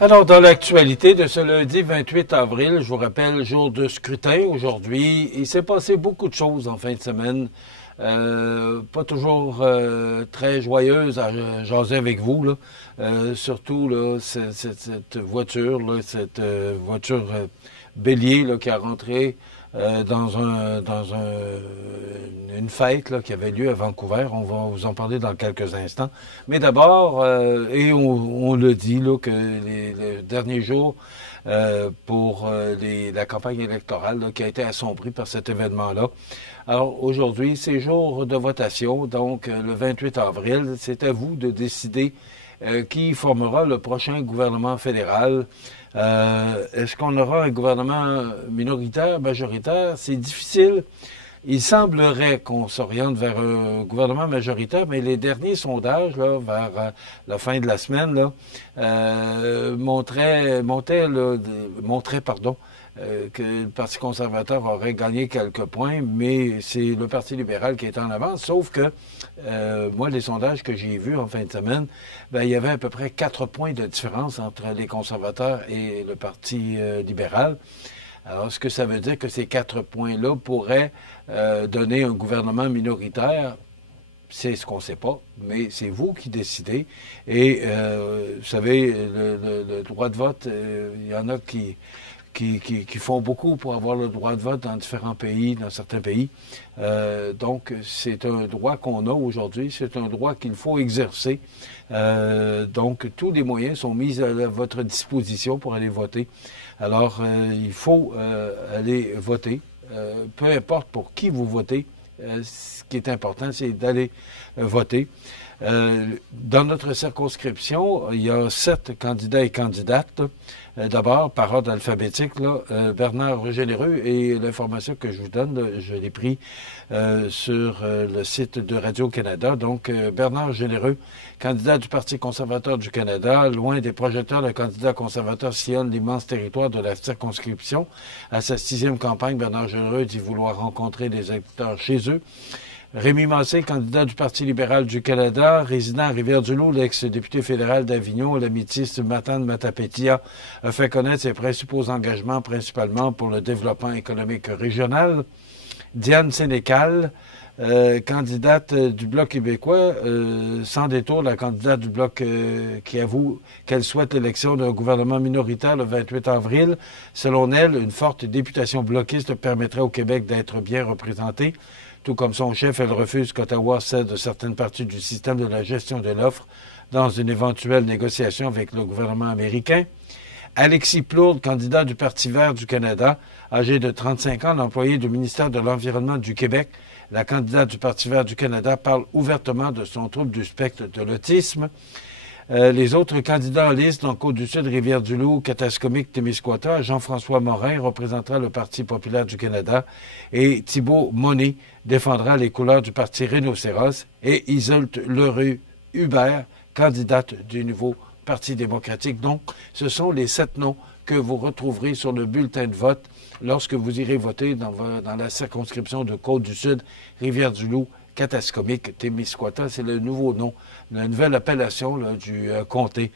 Alors, dans l'actualité de ce lundi 28 avril, je vous rappelle, jour de scrutin aujourd'hui, il s'est passé beaucoup de choses en fin de semaine. Pas toujours très joyeuse à jaser avec vous, là. Surtout là, cette voiture, là, cette voiture bélier là, qui a rentré une fête là, qui avait lieu à Vancouver. On va vous en parler dans quelques instants. Mais d'abord, et on le dit, là, que les derniers jours pour la campagne électorale là, qui a été assombrie par cet événement-là. Alors aujourd'hui, c'est jour de votation, donc le 28 avril, c'est à vous de décider qui formera le prochain gouvernement fédéral. Est-ce qu'on aura un gouvernement minoritaire, majoritaire? C'est difficile. Il semblerait qu'on s'oriente vers un gouvernement majoritaire, mais les derniers sondages, là, vers la fin de la semaine, là, montraient, que le Parti conservateur aurait gagné quelques points, mais c'est le Parti libéral qui est en avance, sauf que, moi, les sondages que j'ai vus en fin de semaine, ben, il y avait à peu près 4 points de différence entre les conservateurs et le Parti libéral. Alors, ce que ça veut dire que ces 4 points-là pourraient donner un gouvernement minoritaire? C'est ce qu'on ne sait pas, mais c'est vous qui décidez. Et, vous savez, le droit de vote, il y en a qui font beaucoup pour avoir le droit de vote dans différents pays, dans certains pays. Donc, c'est un droit qu'on a aujourd'hui. C'est un droit qu'il faut exercer. Donc, tous les moyens sont mis à votre disposition pour aller voter. Alors, il faut aller voter. Peu importe pour qui vous votez, ce qui est important, c'est d'aller voter. Dans notre circonscription, il y a 7 candidats et candidates. D'abord, par ordre alphabétique, là, Bernard Généreux, et l'information que je vous donne, là, je l'ai pris sur le site de Radio-Canada. Donc, Bernard Généreux, candidat du Parti conservateur du Canada, loin des projecteurs, le candidat conservateur sillonne l'immense territoire de la circonscription. À sa 6e campagne, Bernard Généreux dit vouloir rencontrer des électeurs chez eux. Rémi Massé, candidat du Parti libéral du Canada, résident à Rivière-du-Loup, l'ex-député fédéral d'Avignon, la métisse Matane-Matapétia, a fait connaître ses principaux engagements, principalement pour le développement économique régional. Diane Sénécal, candidate du Bloc québécois, sans détour, la candidate du Bloc qui avoue qu'elle souhaite l'élection d'un gouvernement minoritaire le 28 avril. Selon elle, une forte députation bloquiste permettrait au Québec d'être bien représenté. Tout comme son chef, elle refuse qu'Ottawa cède certaines parties du système de la gestion de l'offre dans une éventuelle négociation avec le gouvernement américain. Alexis Plourde, candidat du Parti vert du Canada, âgé de 35 ans, l'employé du ministère de l'Environnement du Québec, la candidate du Parti vert du Canada parle ouvertement de son trouble du spectre de l'autisme. Les autres candidats en liste, dans Côte-du-Sud, Rivière-du-Loup, Katascomique, Témiscouata, Jean-François Morin représentera le Parti populaire du Canada et Thibault Monet défendra les couleurs du Parti Rhinocéros et Isolte Leroux-Hubert, candidate du nouveau Parti démocratique. Donc, ce sont les 7 noms que vous retrouverez sur le bulletin de vote lorsque vous irez voter dans la circonscription de Côte-du-Sud, Rivière-du-Loup, Katascomique, Témiscouata. C'est le nouveau nom, la nouvelle appellation là, du comté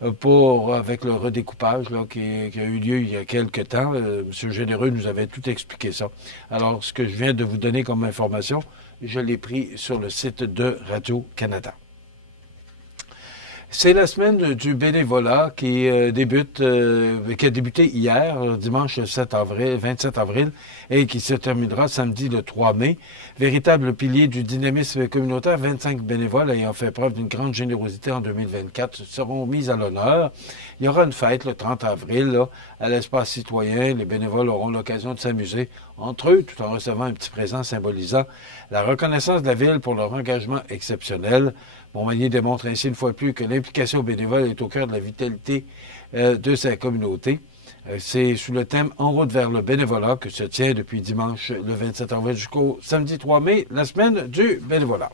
avec le redécoupage là, qui a eu lieu il y a quelque temps. M. Généreux nous avait tout expliqué ça. Alors, ce que je viens de vous donner comme information, je l'ai pris sur le site de Radio-Canada. C'est la semaine du bénévolat qui a débuté hier, dimanche 27 avril, et qui se terminera samedi le 3 mai. Véritable pilier du dynamisme communautaire, 25 bénévoles ayant fait preuve d'une grande générosité en 2024 seront mis à l'honneur. Il y aura une fête le 30 avril là, à l'espace citoyen. Les bénévoles auront l'occasion de s'amuser entre eux tout en recevant un petit présent symbolisant la reconnaissance de la Ville pour leur engagement exceptionnel. Montmagny démontre ainsi une fois de plus que l'implication bénévole est au cœur de la vitalité de sa communauté. C'est sous le thème « En route vers le bénévolat » que se tient depuis dimanche le 27 avril jusqu'au samedi 3 mai, la semaine du bénévolat.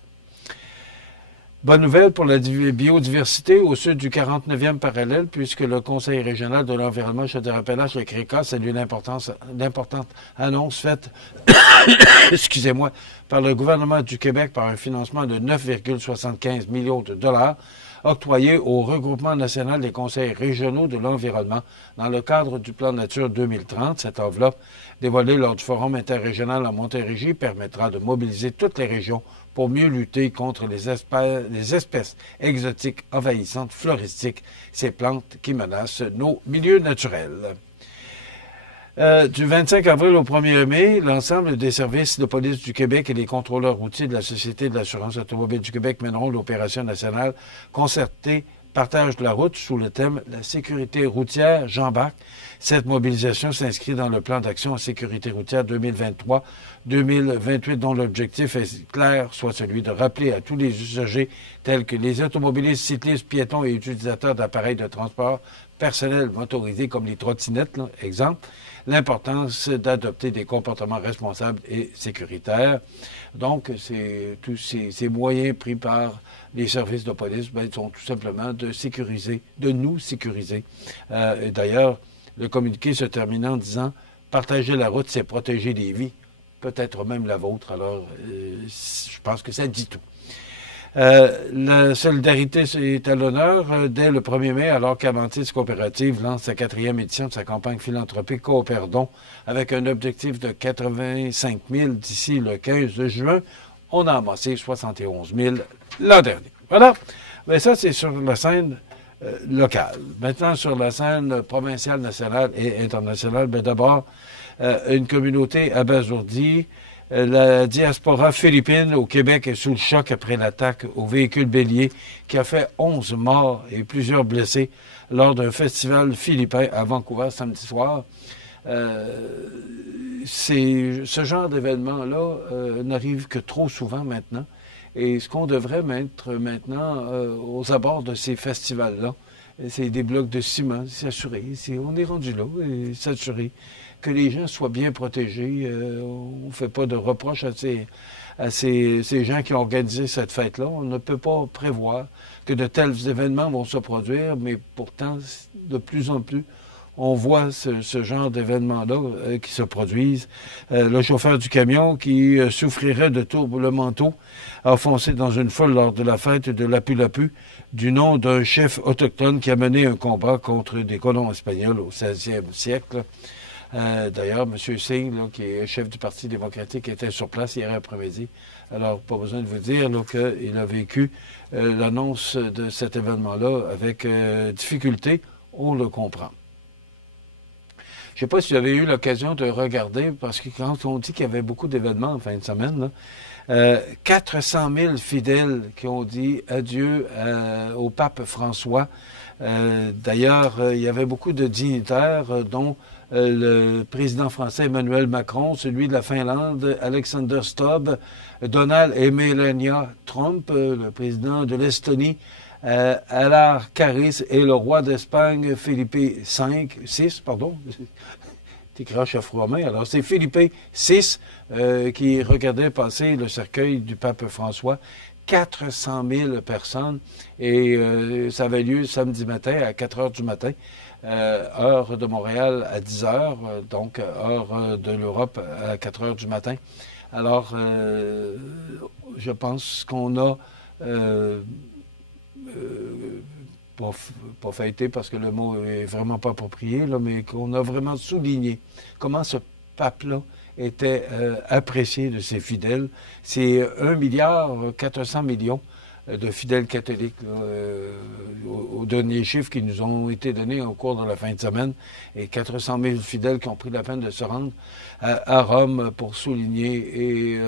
Bonne nouvelle pour la biodiversité au sud du 49e parallèle, puisque le Conseil régional de l'environnement Chaudière-Appalaches, le CRECA, salue l'importante annonce faite excusez-moi, par le gouvernement du Québec par un financement de 9,75 millions de dollars octroyé au regroupement national des conseils régionaux de l'environnement dans le cadre du plan Nature 2030. Cette enveloppe, dévoilée lors du forum interrégional en Montérégie, permettra de mobiliser toutes les régions pour mieux lutter contre les espèces exotiques envahissantes floristiques, ces plantes qui menacent nos milieux naturels. Du 25 avril au 1er mai, l'ensemble des services de police du Québec et les contrôleurs routiers de la Société de l'assurance automobile du Québec mèneront l'opération nationale concertée Partage de la route sous le thème « La sécurité routière, j'embarque ». Cette mobilisation s'inscrit dans le plan d'action en sécurité routière 2023-2028 dont l'objectif est clair, soit celui de rappeler à tous les usagers tels que les automobilistes, cyclistes, piétons et utilisateurs d'appareils de transport personnels motorisés comme les trottinettes, là, exemple, l'importance d'adopter des comportements responsables et sécuritaires. Donc, tous ces moyens pris par les services de police sont tout simplement de sécuriser, de nous sécuriser. D'ailleurs, le communiqué se termine en disant « Partager la route, c'est protéger des vies, peut-être même la vôtre. » Alors, je pense que ça dit tout. La solidarité est à l'honneur dès le 1er mai, alors qu'Aventis Coopérative lance sa 4e édition de sa campagne philanthropique Cooperdon avec un objectif de 85 000 d'ici le 15 juin. On a amassé 71 000 l'an dernier. Voilà. Mais ça, c'est sur la scène locale. Maintenant, sur la scène provinciale, nationale et internationale, d'abord, une communauté abasourdie. La diaspora philippine au Québec est sous le choc après l'attaque au véhicule bélier qui a fait 11 morts et plusieurs blessés lors d'un festival philippin à Vancouver samedi soir. Ce genre d'événement-là n'arrive que trop souvent maintenant. Et ce qu'on devrait mettre maintenant aux abords de ces festivals-là, c'est des blocs de ciment, s'assurer. On est rendu là, et s'assurer que les gens soient bien protégés. On ne fait pas de reproches à ces gens qui ont organisé cette fête-là. On ne peut pas prévoir que de tels événements vont se produire, mais pourtant, de plus en plus, on voit ce genre d'événements-là qui se produisent. Le chauffeur du camion qui souffrirait de troubles mentaux a foncé dans une foule lors de la fête de Lapu-Lapu du nom d'un chef autochtone qui a mené un combat contre des colons espagnols au 16e siècle. D'ailleurs, M. Singh, là, qui est chef du Parti démocratique, était sur place hier après-midi. Alors, pas besoin de vous dire qu'il a vécu l'annonce de cet événement-là avec difficulté. On le comprend. Je ne sais pas si vous avez eu l'occasion de regarder, parce que quand on dit qu'il y avait beaucoup d'événements en fin de semaine, là, 400 000 fidèles qui ont dit adieu au pape François. D'ailleurs, il y avait beaucoup de dignitaires, dont le président français Emmanuel Macron, celui de la Finlande, Alexander Stubb, Donald et Melania Trump, le président de l'Estonie, Alar Karis et le roi d'Espagne, Philippe VI, pardon, c'est écrit en chef romain. Alors, c'est Philippe VI qui regardait passer le cercueil du pape François. 400 000 personnes et ça avait lieu samedi matin à 4 heures du matin, heure de Montréal à 10 heures, donc heure de l'Europe à 4 heures du matin. Alors, je pense qu'on a pas fêté parce que le mot est vraiment pas approprié, là, mais qu'on a vraiment souligné comment ce pape-là était apprécié de ses fidèles. C'est 1,4 milliard de fidèles catholiques aux derniers chiffres qui nous ont été donnés au cours de la fin de semaine, et 400 000 fidèles qui ont pris la peine de se rendre à Rome pour souligner et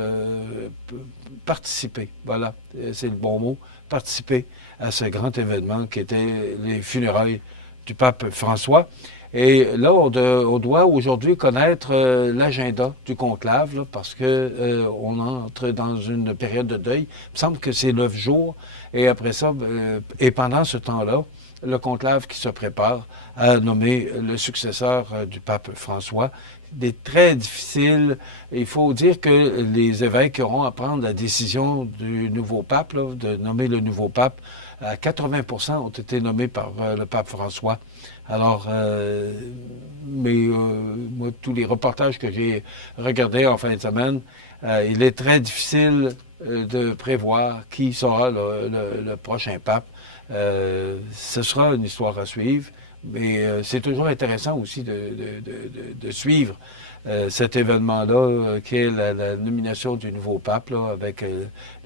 participer, voilà, c'est le bon mot, participer à ce grand événement qui était les funérailles du pape François. Et là, on doit aujourd'hui connaître l'agenda du conclave, là, parce que on entre dans une période de deuil. Il me semble que c'est 9 jours. Et après ça, et pendant ce temps-là, le conclave qui se prépare à nommer le successeur du pape François. il est très difficile. Il faut dire que les évêques auront à prendre la décision du nouveau pape, là, de nommer le nouveau pape. À 80% ont été nommés par le pape François. Alors, moi, tous les reportages que j'ai regardés en fin de semaine, il est très difficile de prévoir qui sera le prochain pape. Ce sera une histoire à suivre, mais c'est toujours intéressant aussi de suivre cet événement-là, qui est la nomination du nouveau pape, là, avec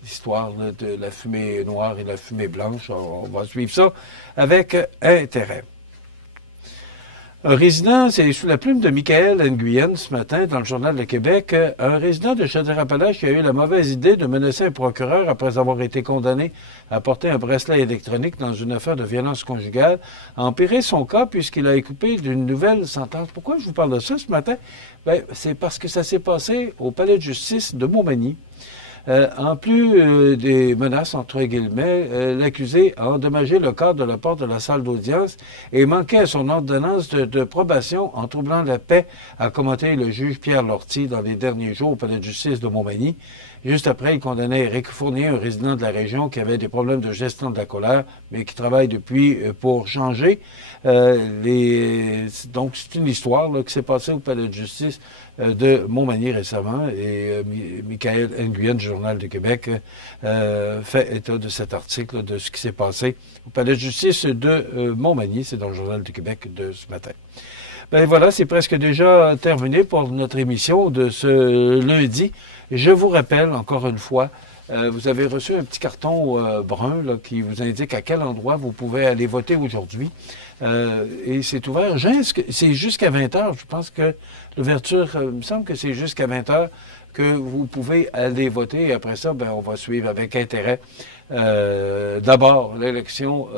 l'histoire de la fumée noire et la fumée blanche. On va suivre ça avec intérêt. Un résident, c'est sous la plume de Michael Nguyen ce matin dans le Journal de Québec, un résident de Chaudière-Appalaches qui a eu la mauvaise idée de menacer un procureur après avoir été condamné à porter un bracelet électronique dans une affaire de violence conjugale, a empiré son cas puisqu'il a écopé d'une nouvelle sentence. Pourquoi je vous parle de ça ce matin? Bien, c'est parce que ça s'est passé au palais de justice de Montmagny. En plus des menaces, entre guillemets, l'accusé a endommagé le cadre de la porte de la salle d'audience et manquait à son ordonnance de probation en troublant la paix, a commenté le juge Pierre Lortie dans les derniers jours au palais de justice de Montmagny. Juste après, il condamnait Éric Fournier, un résident de la région qui avait des problèmes de gestion de la colère, mais qui travaille depuis pour changer. Donc, c'est une histoire là, qui s'est passée au palais de justice de Montmagny récemment. Et Michael Nguyen, du Journal du Québec, fait état de cet article, de ce qui s'est passé au palais de justice de Montmagny. C'est dans le Journal du Québec de ce matin. Ben voilà, c'est presque déjà terminé pour notre émission de ce lundi. Je vous rappelle encore une fois, vous avez reçu un petit carton brun là, qui vous indique à quel endroit vous pouvez aller voter aujourd'hui. Et c'est ouvert, c'est jusqu'à 20 heures. Je pense que l'ouverture, il me semble que c'est jusqu'à 20 heures que vous pouvez aller voter. Et après ça, ben, on va suivre avec intérêt d'abord l'élection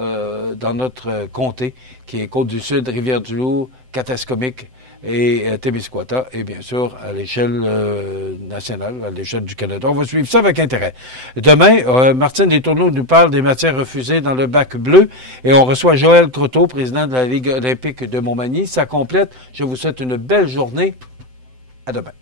dans notre comté, qui est Côte-du-Sud, Rivière-du-Loup, Katascomique et Témiscouata, et bien sûr à l'échelle nationale, à l'échelle du Canada. On va suivre ça avec intérêt. Demain, Martine Letourneau nous parle des matières refusées dans le bac bleu, et on reçoit Joël Croteau, président de la Ligue olympique de Montmagny. Ça complète. Je vous souhaite une belle journée. À demain.